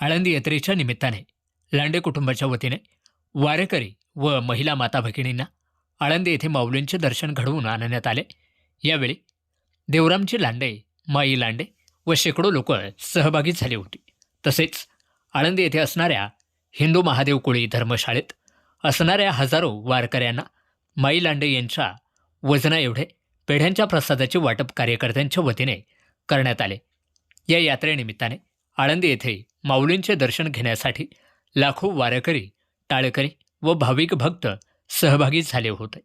आळंदी यात्रेच्या निमित्ताने लांडे कुटुंबाच्या वतीने वारेकरी व महिला माता भगिनींना आळंदी येथे माऊलींचे दर्शन घडवून आणण्यात आले. यावेळी देवरामजी लांडे माई लांडे व शेकडो लोक सहभागी झाली होती. तसेच आळंदी येथे असणाऱ्या हिंदू महादेव कोळी धर्मशाळेत असणाऱ्या हजारो वारकऱ्यांना माई लांडे यांच्या वजना एवढे पेढ्यांच्या प्रसादाचे वाटप कार्यकर्त्यांच्या वतीने करण्यात आले. या यात्रेनिमित्ताने आळंदी येथे माऊलींचे दर्शन घेण्यासाठी लाखो वारकरी टाळकरी व भाविक भक्त सहभागी झाले होते.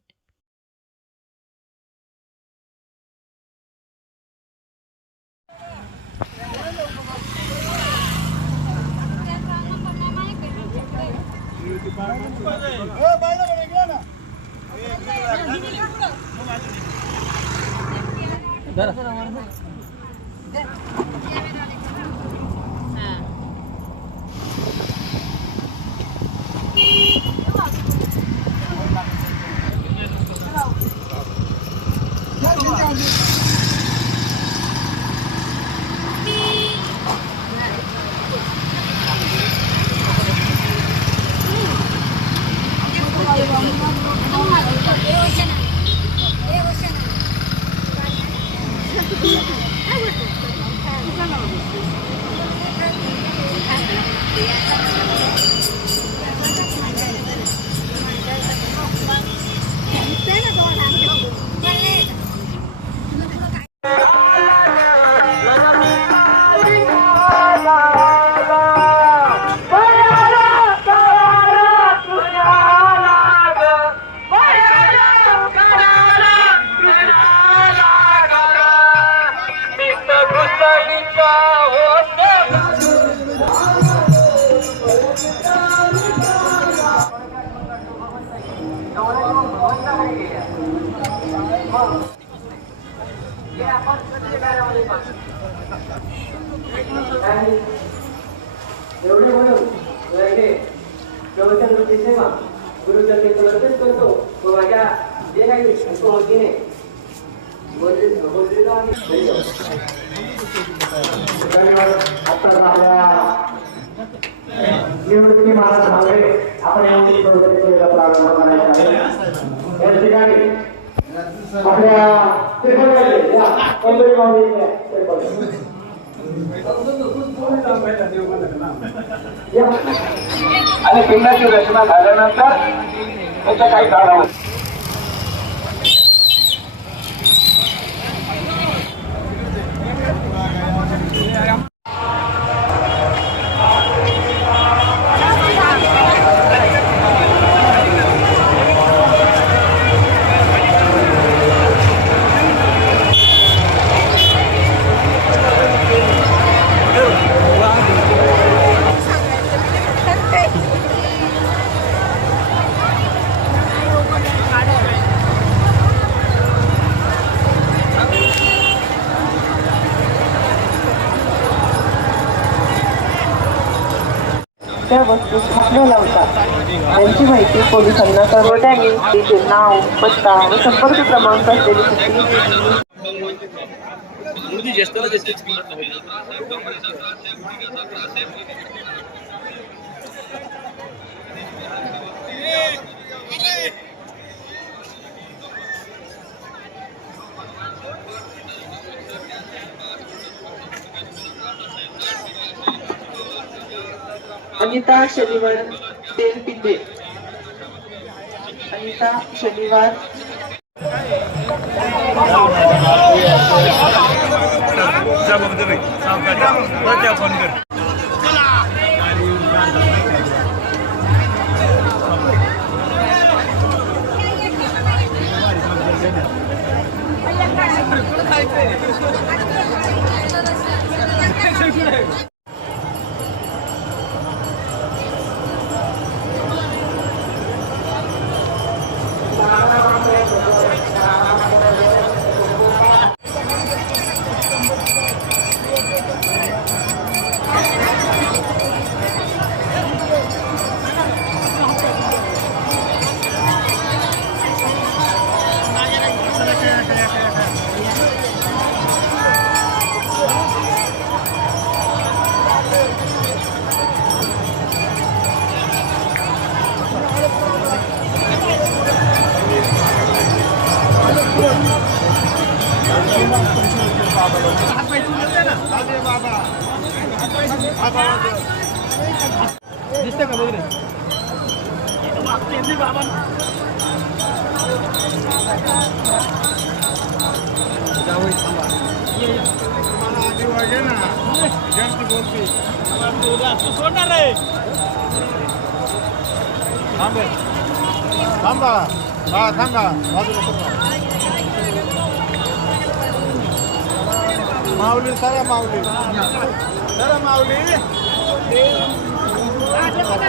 एवढे म्हणून वैगे सेवा गुरुचरणी समर्पित करतो व माझ्या जे काही उपवतीने धन्यवाद आता आपल्या निवृत्ती महाराज झाले. आपण यामध्ये निवृत्तीला प्रारंभ करायचा आहे. या ठिकाणी आपल्या त्रिकोणाचे या कंबळी माऊलीच्या आणि पिंडाची रचना झाल्यानंतर त्याच्या काही काळावर त्या वस्तू छापल्या लावतात त्यांची माहिती पोलिसांना कर्मचारी तिचे नाव पत्ता व संपर्क क्रमांक असलेली अनिता शनिवार संहिता शनिवार. जबाबदारी तेल पिंडे अनिता शनिवार थांबा हा थांबा बाजूला माऊली सरा माऊली. सरा माऊली. อาจจะ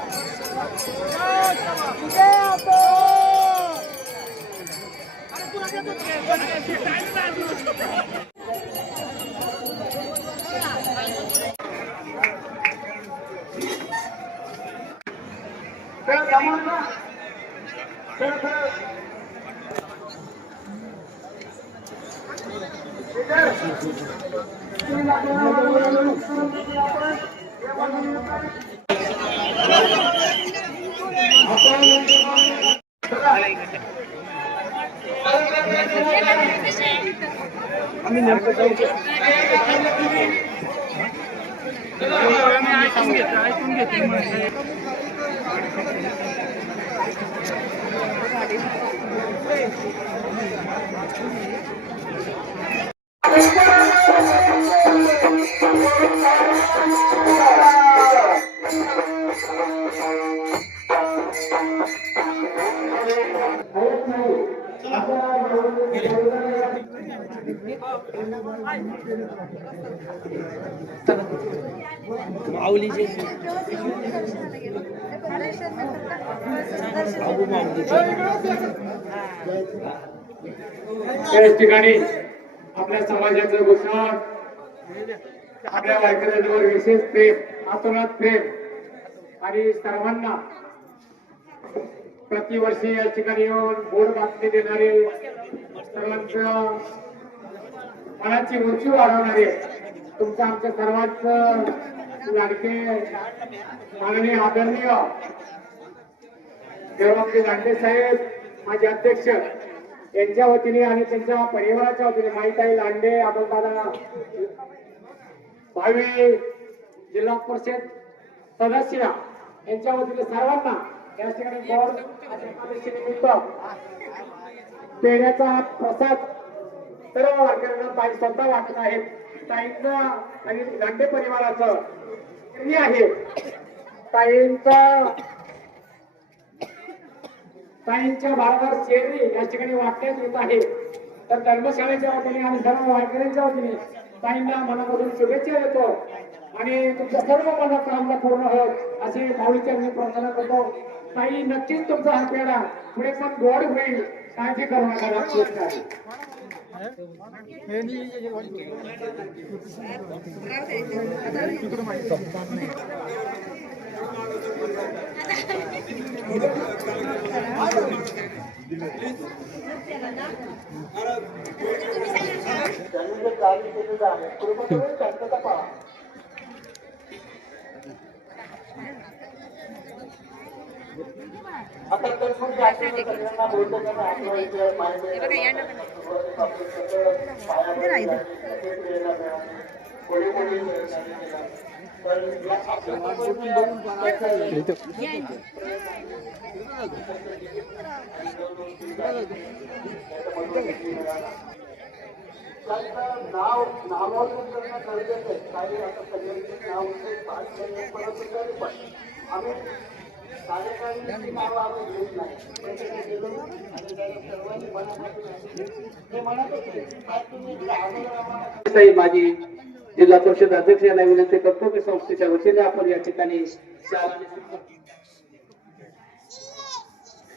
আমি নেমতে চাই Thank you. याच ठिकाणी आपल्या समाजाचं घोषण आपल्या वारकऱ्यांवर विशेष प्रेम आतोनात प्रेम आणि सर्वांना प्रतिवर्षी या ठिकाणी येऊन गोड बातमी देणारे सर्वांचं मनाची उंची वाढवणारे तुमचं आमच्या सर्वांच लाडके माननीय आदरणीय देवरामजी लांडे साहेब माझे अध्यक्ष यांच्या वतीने आणि त्यांच्या परिवाराच्या वतीने माईताई लांडे दादा भावी जिल्हा परिषद सदस्य यांच्या वतीने सर्वांना या ठिकाणी गोड एकादशीनिमित्त पेढ्याचा प्रसाद सर्व वारकऱ्यांना ताई स्वतः वाटत आहेत ताईंचा आणि लांडे परिवाराचं त्यांनी आहे. ताईंचा ताईंच्या भारतात शेगरी या ठिकाणी वाटण्यात येत आहे. तर धर्मशाळेच्या वतीने आणि सर्व वारकऱ्यांच्या वतीने ताईंना मनामधून शुभेच्छा देतो. आणि तुमच्या सर्व मनोकामना पूर्ण होत अशी माऊलीच्या मी प्रार्थना करतो. ताई नक्कीच तुमचा हा पेढा पुढे पण गोड होईल. काळजी करू नका त्यांनी जे कार्य केलेलं आहे कृपया शांतता पाळा आता तर पण जे आहे ते सगळ्यांना बोलतो का ना, आपलं इथे माहिती आहे. आपलं सगळं पाया पडलं. कोणी कोणी प्रयत्न केला. पण या आपल्या त्यांचं नाव नामावरून करणं गरजेचं आहे काही आता सगळ्यांचे नाव होते पाच महिने परंतु तरी पण आम्ही कार्यकारिणीची नावं आम्ही घेत नाही त्याच्याकडे गेलो आणि सर्वांनी म्हणत होते तुम्ही माझी जिल्हा परिषद अध्यक्ष यांना विनंती करतो की संस्थेच्या वतीने आपण या ठिकाणी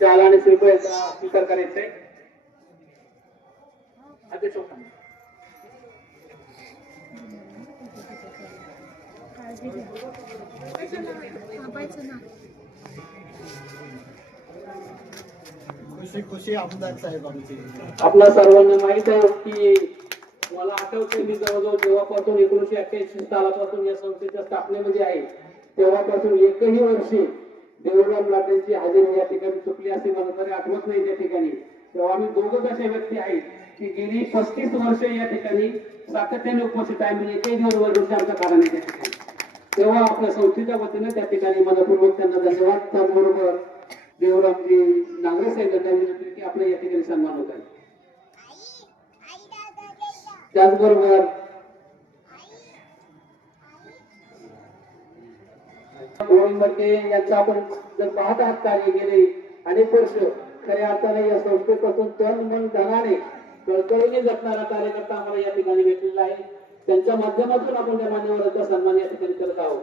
शाळा आणि शिल्प याचा स्वीकार करायचा आहे. अध्यक्ष खुशी खुशी आमदार साहेब आमचे. आपल्या सर्वांना माहीत आहे की मला आठवते मी जवळजवळ जेव्हापासून एकोणीशे अठ्ठ्याऐंशी सालापासून या संस्थेच्या स्थापनेमध्ये आहे तेव्हापासून एकही वर्षी देवराम लाटेंची हजेरी या ठिकाणी चुकली असे मला तरी आठवत नाही त्या ठिकाणी. तेव्हा आम्ही दोघच अशा व्यक्ती आहेत की गेली पस्तीस वर्ष या ठिकाणी सातत्याने उपस्थित आहे. म्हणजे एकही दिवस वर्ष आमचा कारण आहे त्या ठिकाणी. तेव्हा आपल्या संस्थेच्या वतीने त्या ठिकाणी मनपूर्वक त्यांना धन्यवाद. त्याचबरोबर देवरामजी नागरे साहेब यांना की आपल्या या ठिकाणी सन्मान होत आहे. त्याचबरोबर यांचा आपण जर पाहत आहात कार्य गेले अनेक वर्ष खऱ्या अर्थाने या संस्थेपासून तन मन धनाने कळकळीने जपणारा कार्यकर्ता आम्हाला या ठिकाणी भेटलेला आहे. त्यांच्या माध्यमातून आपण त्या मान्यवरांचा सन्मान या ठिकाणी करत आहोत.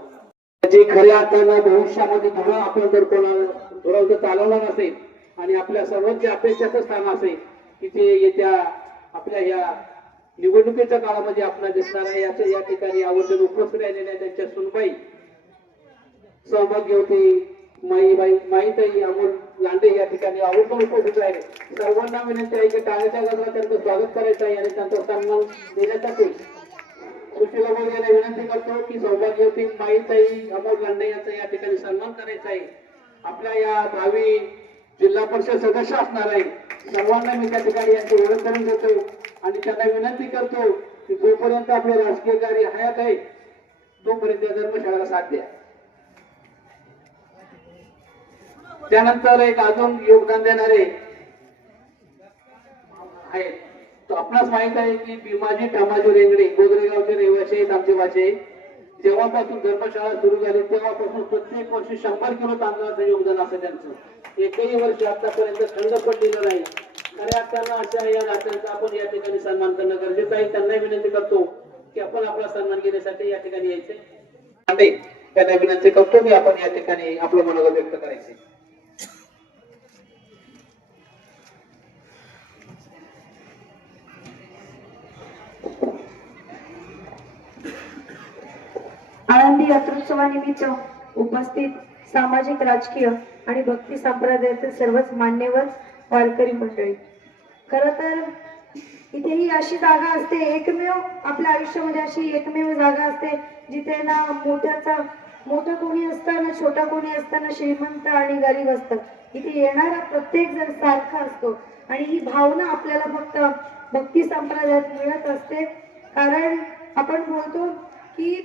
जे खऱ्या अर्थानं भविष्यामध्ये धुळं आपण जर कोणाला धुळं जर चालवणार असेल आणि आपल्या सर्वांची अपेक्षाचं स्थान असेल की ते येत्या आपल्या या निवडणुकीच्या काळामध्ये आपल्याला दिसणार आहे याचं या ठिकाणी आवर्जून उपस्थित राहिलेल्या त्यांच्या सुनबाई. सौभाग्य होती माईबाई माईताई अमोल लांडे या ठिकाणी आवर्जून उपस्थित आहे सर्वांना विनंती आहे की टाळ्याच्या गजरात त्यांचं स्वागत करायचं आहे आणि त्यांचा सन्मान देण्यासाठी सुशीला मोदी यांना विनंती करतो की सौभाग्यवती माईचाही अमोल लांडे यांचा या ठिकाणी सन्मान करायचा आहे. आपल्या या भावी जिल्हा परिषद सदस्य असणार आहे. सर्वांना मी त्या ठिकाणी यांची ओळख करून देतो आणि त्यांना विनंती करतो की जोपर्यंत आपले राजकीय कार्य हयात आहे तोपर्यंत या धर्मशाळेला साथ द्या. त्यानंतर एक अजून योगदान देणारे आहेत. आपणास माहीत आहे की भीमाजी ठमाजी रेंगडे गोदरेगावचे रहिवासी आहेत आमचे वाचे. जेव्हापासून धर्मशाळा सुरू झाली तेव्हापासून प्रत्येक वर्षी शंभर किलो तांदळाचं योगदान असं त्यांचं. एकही वर्ष आतापर्यंत खंड पडलेलं नाही. खऱ्या अर्थानं अशा या नात्यांचा आपण या ठिकाणी सन्मान करणं गरजेचं आहे. त्यांनाही विनंती करतो की आपण आपला सन्मान घेण्यासाठी या ठिकाणी यायचे. त्यांना विनंती करतो की आपण या ठिकाणी आपलं मनोगत व्यक्त करायचे. आळंदी उपस्थित सामाजिक राजकीय आणि भक्ती संप्रदायातील सर्वच मान्यवर वारकरी मंडळी. खर तर इथे ही अशी जागा असते एकमेव आपल्या आयुष्यामध्ये अशी एकमेव जागा असते जिथे ना मोठ्याचा मोठं कोणी असतं ना छोटा कोणी असतं ना श्रीमंत आणि गरीब असतं. इथे येणारा प्रत्येक जण सारखा असतो आणि ही भावना आपल्याला फक्त भक्ती संप्रदायात मिळत असते. कारण आपण बोलतो की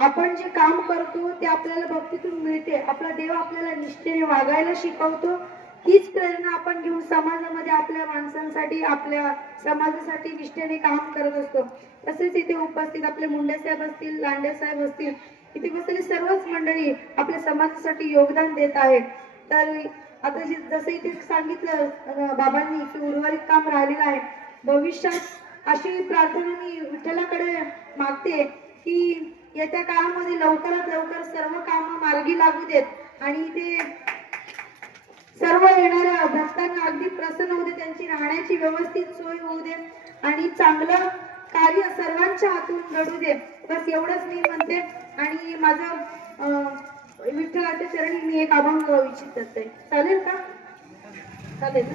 आपण जे काम करतो ते आपल्याला भक्तीतून मिळते. आपला देव आपल्याला निष्ठेने वागायला शिकवतो. हीच प्रेरणा आपण घेऊन समाजामध्ये आपल्या माणसांसाठी आपल्या समाजासाठी निष्ठेने काम करत असतो. तसेच इथे उपस्थित आपले मुंडे साहेब असतील लांडे साहेब असतील इथे बसलेली सर्वच मंडळी आपल्या समाजासाठी योगदान देत आहेत. तर आता जे- जसं इथे सांगितलं बाबांनी की उर्वरित काम राहिलेलं आहे. भविष्यात अशी प्रार्थना मी विठ्ठलाकडे मागते की येत्या काळामध्ये लवकरात लवकर सर्व कामं मार्गी लागू देत आणि ते सर्व येणाऱ्या भक्तांना अगदी प्रसन्न होऊ दे त्यांची राहण्याची व्यवस्थित सोय होऊ दे आणि चांगलं कार्य सर्वांच्या हातून घडू दे बस एवढंच मी म्हणते आणि माझं अं, विठ्ठलाच्या चरणी मी एक अभंग इच्छित असते चालेल का? चालेल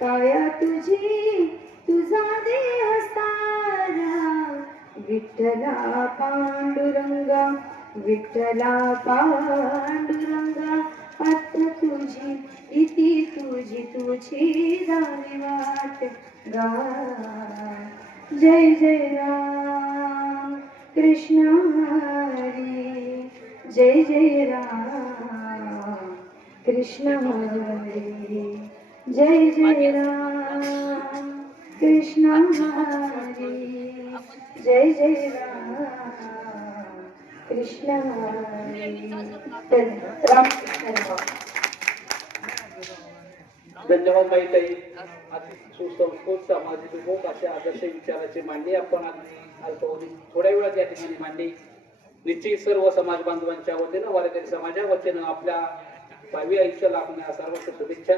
काय तुझी तुझा देह सारा. विठ्ठला पांडुरंगा विठ्ठला पांडुरंगा आता तुझी इति तुझी तुझी जाणी वाट गा जय जय राम कृष्ण हरी. जय जय राम कृष्ण हरी. जय जय राम कृष्ण हरी। जय जय राम कृष्ण हरी। रामकृष्ण हरी. धन्यवाद माहीत अति सुसंस्कृत सामाजिक उपयोग अशा आदर्श विचाराची मांडणी आपण अल्पवधी थोड्या वेळात या ठिकाणी मांडली निश्चित सर्व समाज बांधवांच्या वतीनं वारकरी समाजा वतीनं आपल्या भावी आयुष्य लाभण्या सर्व शुभेच्छा.